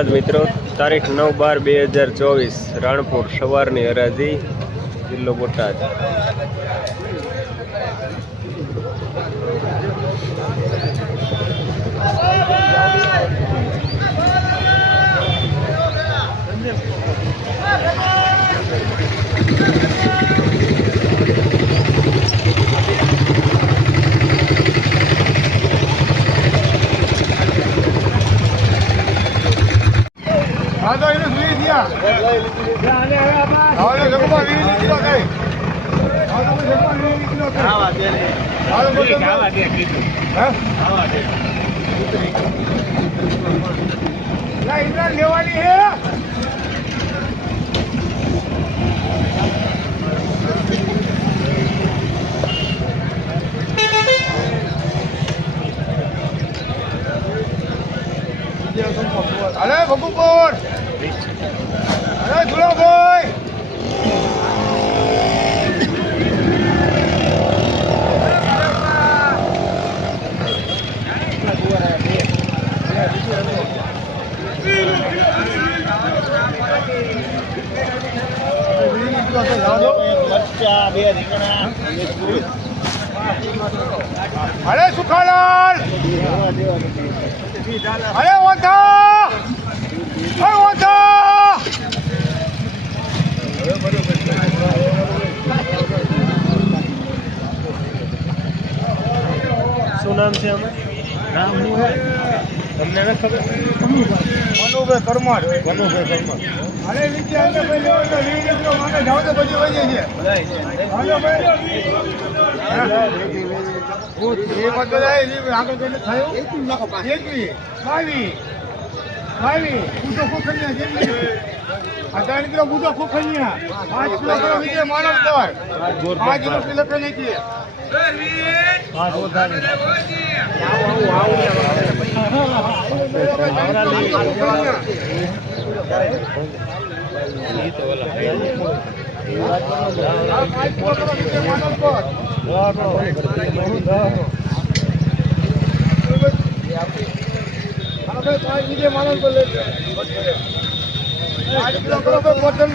રામરાજ મિત્રો. તારીખ નવ બાર બે હજાર ચોવીસ રાણપુર સવારની હરાજી જિલ્લો બોટાદ. હા? તો લેવાની હે? અરે ભગુપુર! અરે સુખાલાલ! અરે ઓંધા અરે ઓંધા શું નામ છે આમાં તમને ન ખબર અરે વિદ્યા ભાઈ લેવો તો વીસ કિલો માંગે જાવ તો પછી વજે છે. હાલો ભાઈ એ મત આગળ થયું? અઢાર કિલો બુધો ખોખલિયા પાંચ કિલો વિજય માનવ કર પાંચ કિલો કિલો નહીં પાંચ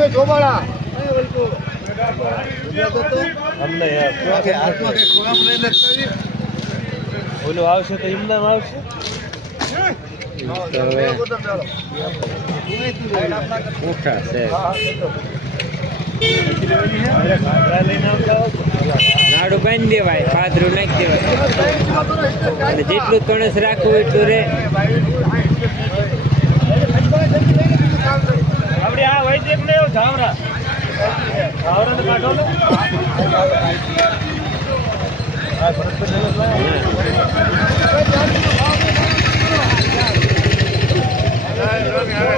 જોબાળા અમને ઓલું આવશે તો ઇમદાન આવશે. ઉઠા છે નાડું બાંધી દેવાય પાદરું નાખી દેવાય. અને જેટલું કણસ રાખવું એટલું રે. આપણે આ વૈદ્ય ને ધાવરા. ધાવરા કાઢો ને.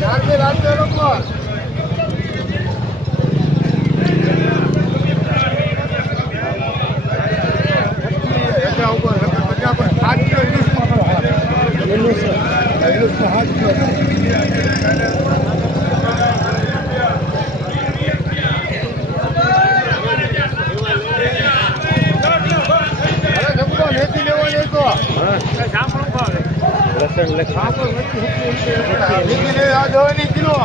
રાત્રે રાત્રે લોકો રજા ઉપર રજા પર સાત કિલો ઇલીસ ઇલીસ સાત કિલો અરે જમવા મેથી લેવાની તો લસણ લખ મેથી લે આ દવાની કિલો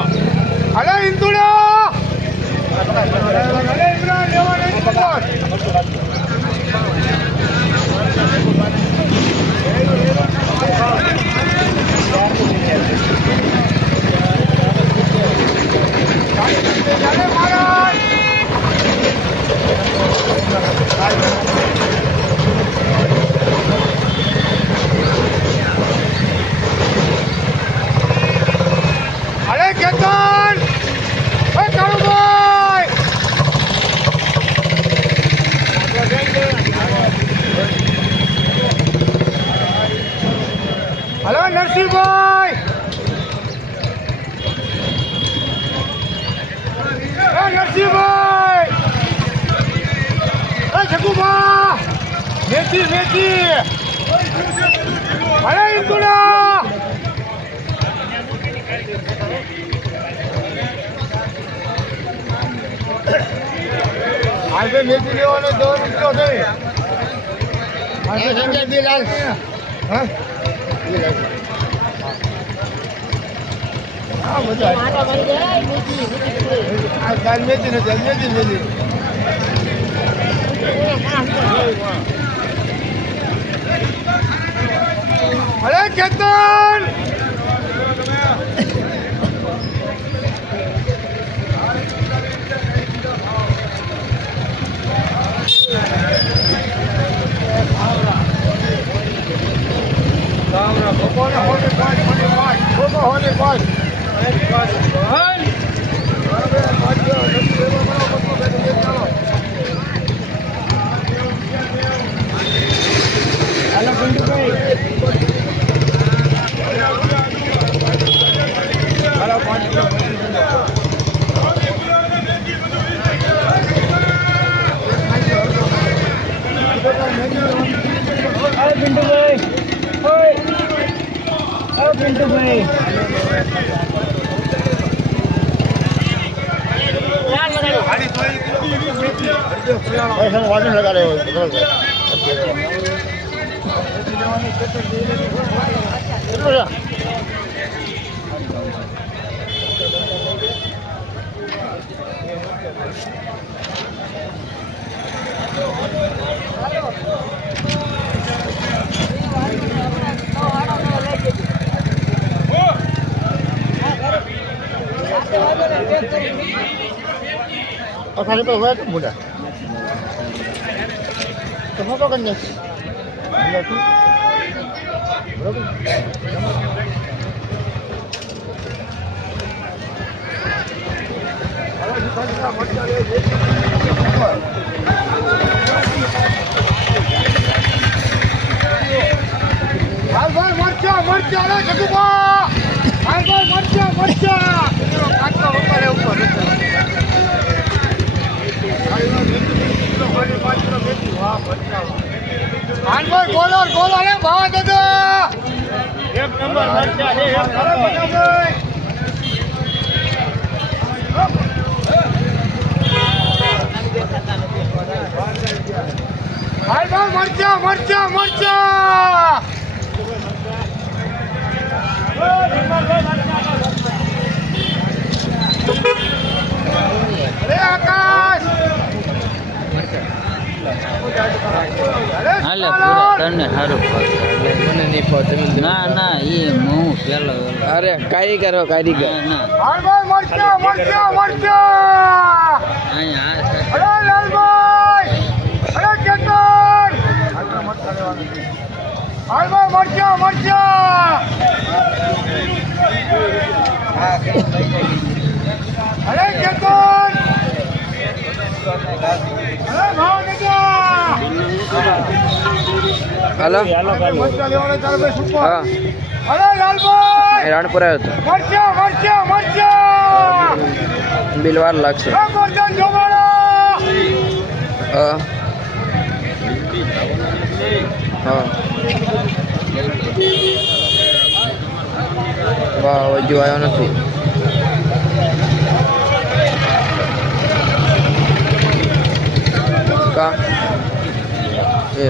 અરે ઇન્દુડા અરે ઇમરાન લેવાની કિલો ચાલે મહારાજ અરે કેતન એ મેથી અરે ઇન્દુડા આજે મેથી લેવાનો દોર રૂપિયો છે બિલાલ હા? આજ મેથી મેથી અરે કેતન! કોને હોને પાંચ મને પાંચ કોને હોને પાંચ વાજન અખાડે તો હોય તો મોટા તો તો કરી બરોબર? હાલ ભાઈ, મરચા મરચા રે જગુબા! મરચા મરચા! ઉપર ઉપર હાનભાઈ બોલો બોલો રે ભાવ દાદા એક નંબર એક નંબર હાલ ભાઈ મરચા મરચા મરચા અરે આકાશ અરે હાલે પૂરા સારું સારું મને નહીં પાવતું ના ના એ હું પેલો અરે કારીગર કારીગર. અરે લાલભાઈ અરે કેતન હાલ ભાઈ મરચા મરચા અરે કેતન અરે ભાવ દાદા હાલો. હા. રાણપુર આવ્યો હતો. બિલવાર લાગશે. હા. હા. વાહ હજુ આવ્યો નથી. કા? એ.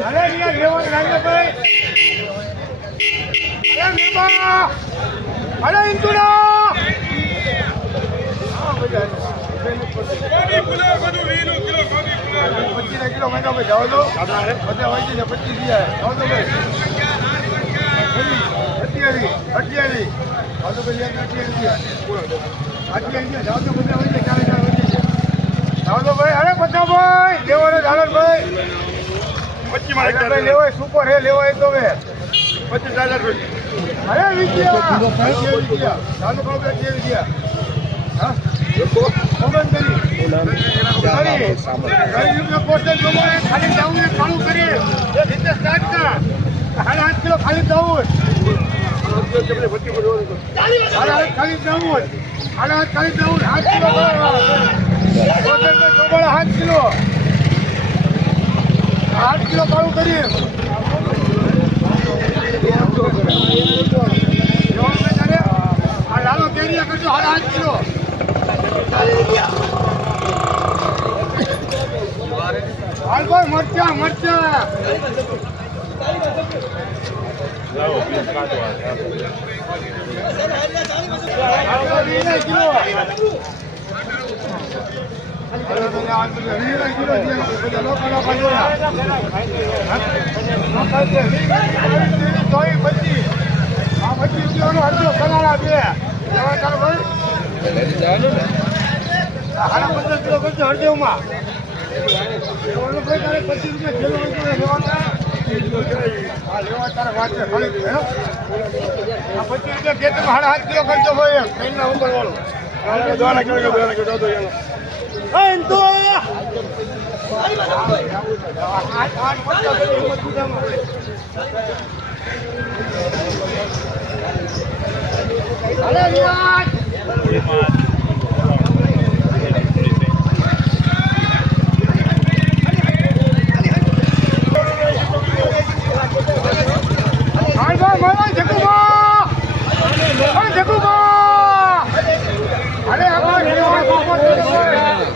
અરે રિયા લેવાનું રાંગાભાઈ અરે મેમા અરે ઇન્દુરા પચીસ કિલો મહિનો ભાઈ જાઓ તો બધા હોય છે પચીસ ગયા જાઓ તો ભાઈ અઠ્યાવી અઠ્યાવી જાઓ તો ભાઈ અઠ્યાવી ગયા અઠ્યાવી ગયા જાઓ તો બધા જાઓ ભાઈ અરે બધા ભાઈ લેવો ને ઝાલર ભાઈ પચીસ ભાઈ લેવો સુપર હે લેવો તો હવે. પચીસ હજાર અરે વિજયા વિજયા ચાલો કરો. કે ગયા હા ખાલી જવું ને ખાલું કરી એક રીતે સ્ટાર્ટ સાડા આઠ કિલો ખાલી જવું ખાલી જાવું સાડા આઠ ખાલી જાવું આઠ કિલો આઠ કિલો આઠ કિલો કાળું કરી આ લાલો કેરીયા કરજો સાડા આઠ કિલો હાલ ભાઈ મરચા મરચા. હાડા કિલો હળદેવમાં પચીસ રૂપિયા ખેતરમાં સાડા હાથ કિલો કરજો હોય કઈ ઉપર વાળો દ્વારા કિલો દ્વારા કિલો દો એમ તો આઠ આઠ પચાસ કિલો દૂધામાં હોય. હાલે રિવાજ હાલ ભાઈ મારા જગુબા અરે જગુબા અરે આપણે લેવા બાપા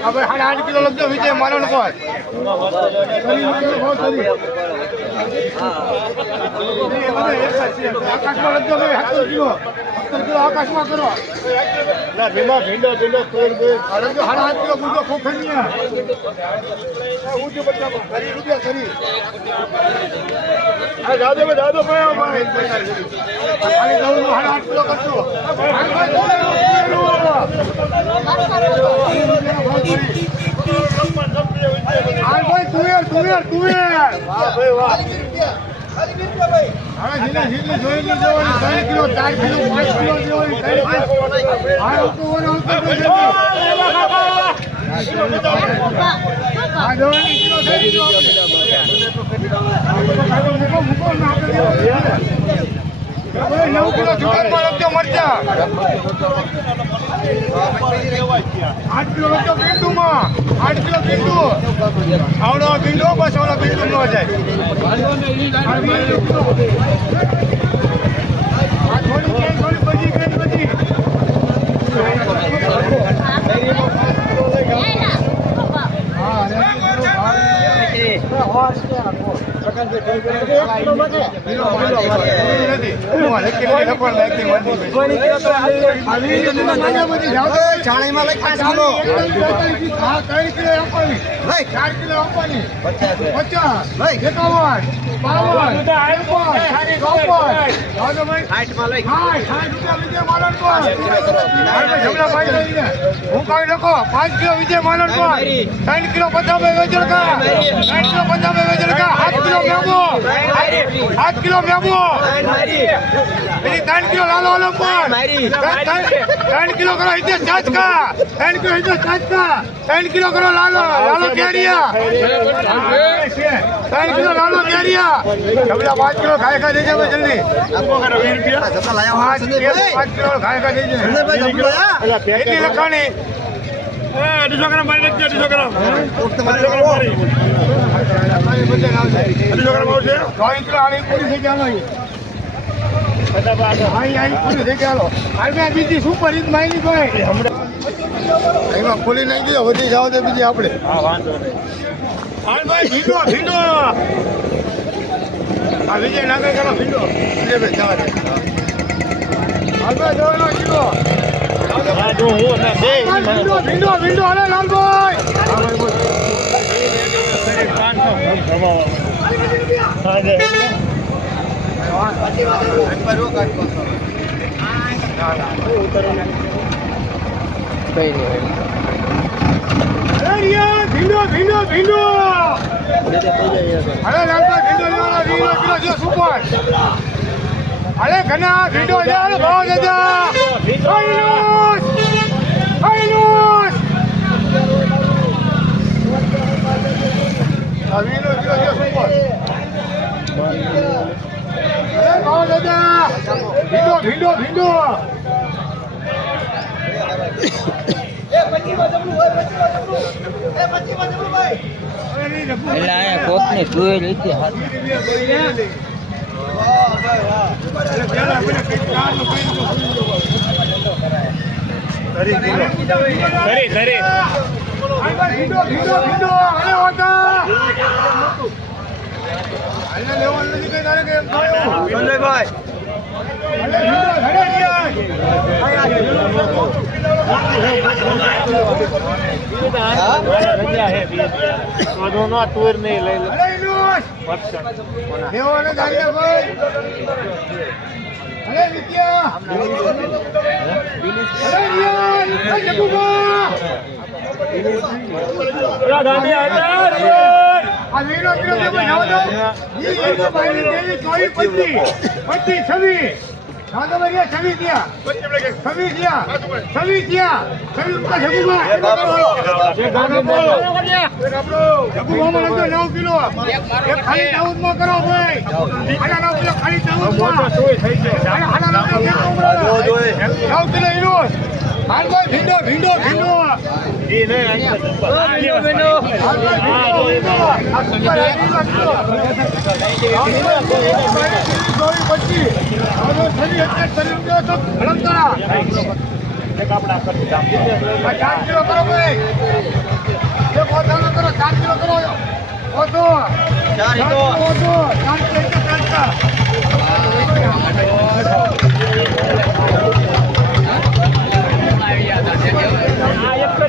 હવે સાડા આઠ કિલો લખજો વિજય મારણ પર આકાશમાં લખજો ભાઈ સત્તર કિલો સત્તર કિલો આકાશમાં કરો ના ભીંડા ભીંડા ભીંડા તોડ દે લખજો સાડા આઠ કિલો ગુંડો ખોખંડિયા ઊંચું બચ્ચા કરી રૂપિયા હા દાદો ભાઈ વાહ ભાઈ, વાહ. કિલો નવ કિલો જુગારમાં લખજો મરચા. આઠ કિલો તો બિંદુ માં આઠ કિલો બિંદુ. આવડો બિંદુ બસ આવડો બિંદુ નો જાય. થોડી કેમ થોડી બધી કેમ બધી. હા. ચાળીમાં કિલો આપવાની લઈ ચાર કિલો આપવાની પચાસ એકાવન હું કાંઈ લખો પાંચ કિલો વિજય માલણ પર. ત્રણ કિલો પચાસ વેચણ કા. ત્રણ કિલો પચાસ વેચણ કા. સાત કિલો મેંગો. સાત કિલો મેંગો. પેલી ત્રણ કિલો લાલો આલો પર. ત્રણ કિલો કરો હિતેશ ચાચકા. ત્રણ કિલો હિતેશ ચાચકા. ત્રણ કિલો કરો લાલો. લાલો કેરિયા ત્રણ કિલો લાલો કેરિયા જમલા પાંચ કિલો ખાય ખા દેજો જલ્દી. પાંચ કિલો ખાય ખા દેજે એટલી લખાણી અઢીસો ગ્રામ મારી નાખજો અઢીસો ગ્રામ. અઢીસો ગ્રામ આવશે? ત્રણ કિલો આવી પૂરી થઈ ગયા અહીં. અહીં પૂરી થઈ ગયા હાલ. મેં બીજી સુપર હિટ માયની ભાઈ એમાં ખોલી નાખી દો વધી જાવ તો બીજી આપણે. હાલ ભાઈ ભીંડો ભીંડો. આ વિજય નાગર કરો ભીંડો વિજયભાઈ જવા દે. ભાઈ જોવાનો કિલો ભીંડો ભીંડો લાલભાઈ અરે યાર, ભીંડો ભીંડો ભીંડો અરે લાલભાઈ ભીંડો લેવાનો ભીંડો કિલો છે સુપર અરે ઘના ભીંડો છે ભાવ દાદા ફાઇનુસ ફાઇનુસ આ કિલો છે સુપર અરે ભાવ દાદા ભીંડો ભીંડો ભીંડો એ નહીં રઘુ. હોય અહીંયા કોકની એ લીધી હાથ ધરી ધરી અહીંયા ભીંડો સુઈ લીધી એમ ખાયો સંજયભાઈ. ધરે ટુર નહીં લઈ લે પચીસ છવ્વીસ નવ કિલો એક ખાલી કરો ભાઈ નવ કિલો નવ કિલો ઈરોસ હાલ ભાઈ ભીંડો ભીંડો ભીંડો ચાર કિલો કરો ભાઈ એક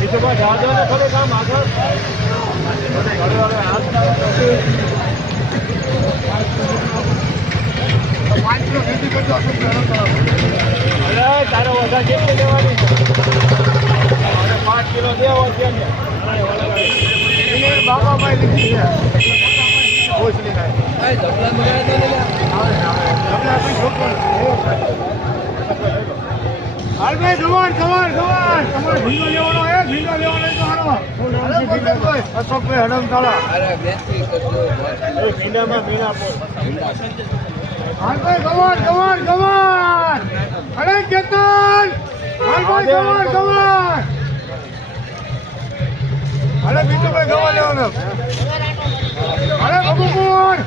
It's about Raja, the first time Raja. તારો વધારે કેટલી લેવાની અને પાંચ કિલો દેવો છે બાબાભાઈ લીધી છે ભોજલી ભાઈ ધબલા ધબલા હાલ ભાઈ ખબર ખબર ખબર તમારે ભીંડો લેવાનો હે ભીંડો લેવાનો અશોકભાઈ હડમતાળા ભીંડામાં ભીંડા હાલભાઈ જવાન જવાન જવાન અરે કેતન હાલભાઈ જવાન જવાન અરે બીજુભાઈ ગવા લેવાનો અરે બબુકુર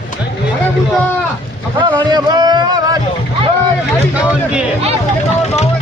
અરે બુટા અખા રાણીયા ભાઈ રાજ ભાઈ ગાડી જવાનું છે એકાવન બાવન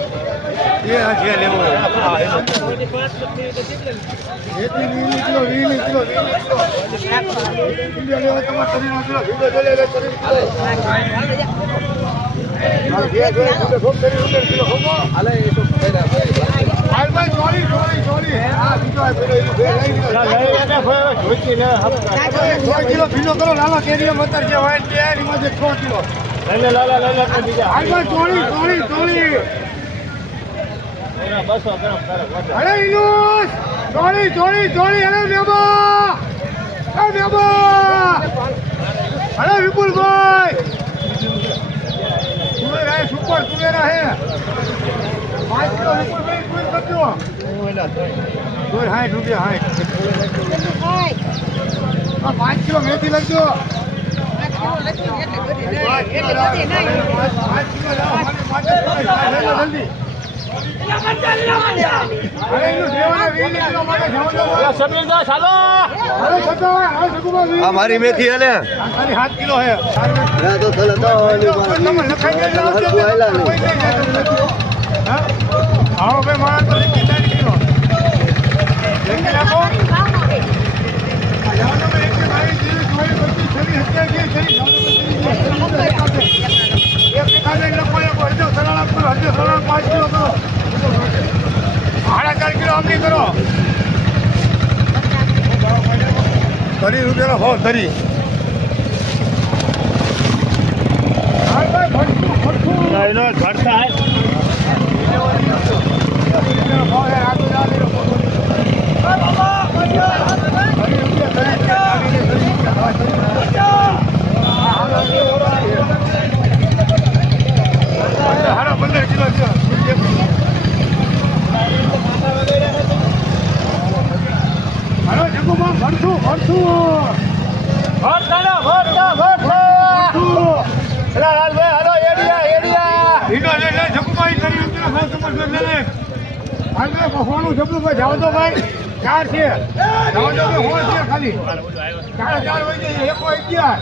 એ જે લેવું. એથી વીસ કિલો, વીસ કિલો, વીસ કિલો. વીડિયો લેવો તમારે શરીરનો કિલો, વીડિયો જો લે, લે, શરીર કિલો. હા, જે તમે ખૂબ કરી, કિલો, ખૂબ. હાલ ભાઈ, સોરી, સોરી, સોરી. હા, બીજો આ પેલો એનું ભેળ લઈ લીધો. તમે છ કિલો ભીનો કરો, લાલા કેરીઓ મતર જે હોય તે એમાં જે છ કિલો. હાલ ભાઈ, સોરી, સોરી, સોરી. અરે ઇનુસ! ચોળી ચોળી ચોળી અરે મેબા! અરે મેબા! અરે વિપુલભાઈ! તુવેર રહે સુપર તુવેર હે પાંચ કિલો વિપુલભાઈ તુવેર કરજો. તુવેર હાઠ રૂપિયા હાઠ પાંચ કિલો મેથી લખજો. પાંચ કિલો જલ્દી. અરે એનું સેવાને વીસ કિલો માટે જાઓ છો ભાઈ. અરે સતો, અરે સગુભાઈ વીસ મારી મેથી હલે સાત કિલો હે? આવો ભાઈ માણસ તો કિલો પાંચ કિલો કરો. ધરી સાડા ચાર કિલો અમની કરો તરી ભરતું ભરતું. છે હાલો જગુમાં ભરતું ભરતું ઈનો લે લે જગુભાઈ કરી ઉતરા ભાવ સમજ લે લે. હાલે ભગવાનનું જબલુભાઈ જાવ તો ભાઈ ચાર છે. જાવ તો ભાઈ હોળ છે ખાલી. ચાર ચાર વઈ જાય એક હોય અગિયાર.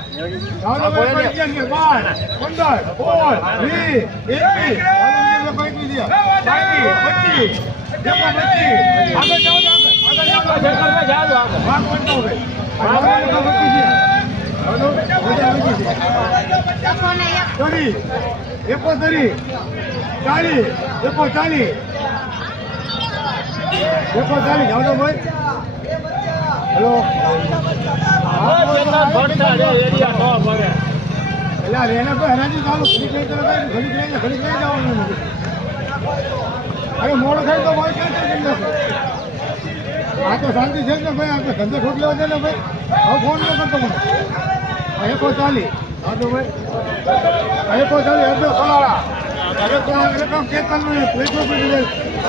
જાવ તો ભાઈ અગિયાર ને બાર. પંદર સોળ વીસ એકવીસ. પચીસ. આગળ જાઓ આગળ આગળ જાઓ ભાગ વંટો ભાઈ આગળ એકસો પચીસ છે હાલો બધા ચોરી એકો તરી ચાલી એકો ચાલી એકો ચાલી. જાઓ ભાઈ હેલો એટલે એને કોઈ હરાજી ચાલુ ઘડી ઘડી ઘડી ઘડી જવાનું અરે મોડું થાય તો મારે ક્યાં કરી નાખો આ તો શાંતિ છે ને ભાઈ આપણે ધંધો ઠોક લેવા છે ને ભાઈ. હવે ફોન ન કરતો મને. એકો ચાલી. હા તો ભાઈ. એકો ચાલી, અડધો સલાડા એકો એકો કેતન પૈસો પી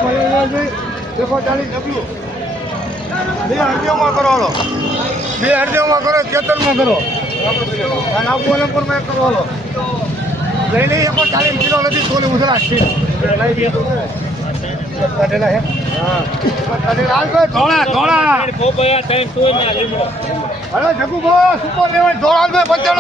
ભાઈ એકો ચાલી ડબલું બે અડધીઓમાં કરો હાલો. બે અડધીઓમાં કરો, કેતનમાં કરો. અને આબુ અલમપુરમાં કરો હાલો. લઈ લઈ એકો ચાલીસ કિલો નથી તોલે ઉધરા છે. કાઢેલા હે ધોળા ધોળા. હલો સુપર લેવલ પચાસ.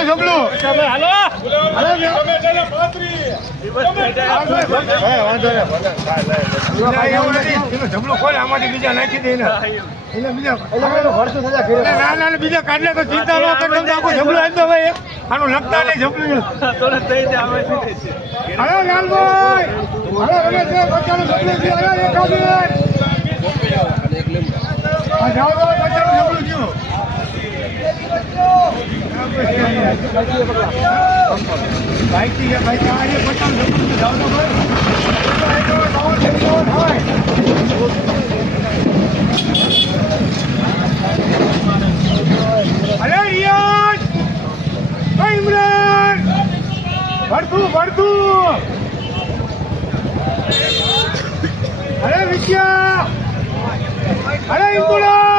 એનો જબલો આમાંથી બીજા નાખી દે એને. એને બીજા એટલે ના ના બીજા કાઢલે તો ચિંતા ન કરતા આખું જબલું આપી દો ભાઈ. આનું લગતા નહીં જબલું અરે લાલભાઈ હલો રમેશભાઈ પચાસનું જબલું છે અરે એક આવી. હા, જાઓ તો પચાસનું જબલું થયું. બાઈકથી ગયા, બાઈક આ પચાસનું છે, જાઓ તો ભાઈ. અરે રિયાઝ એ ઇમરાન ભરતું ભરતું અરે વિદ્યા અરે ઇન્દુરા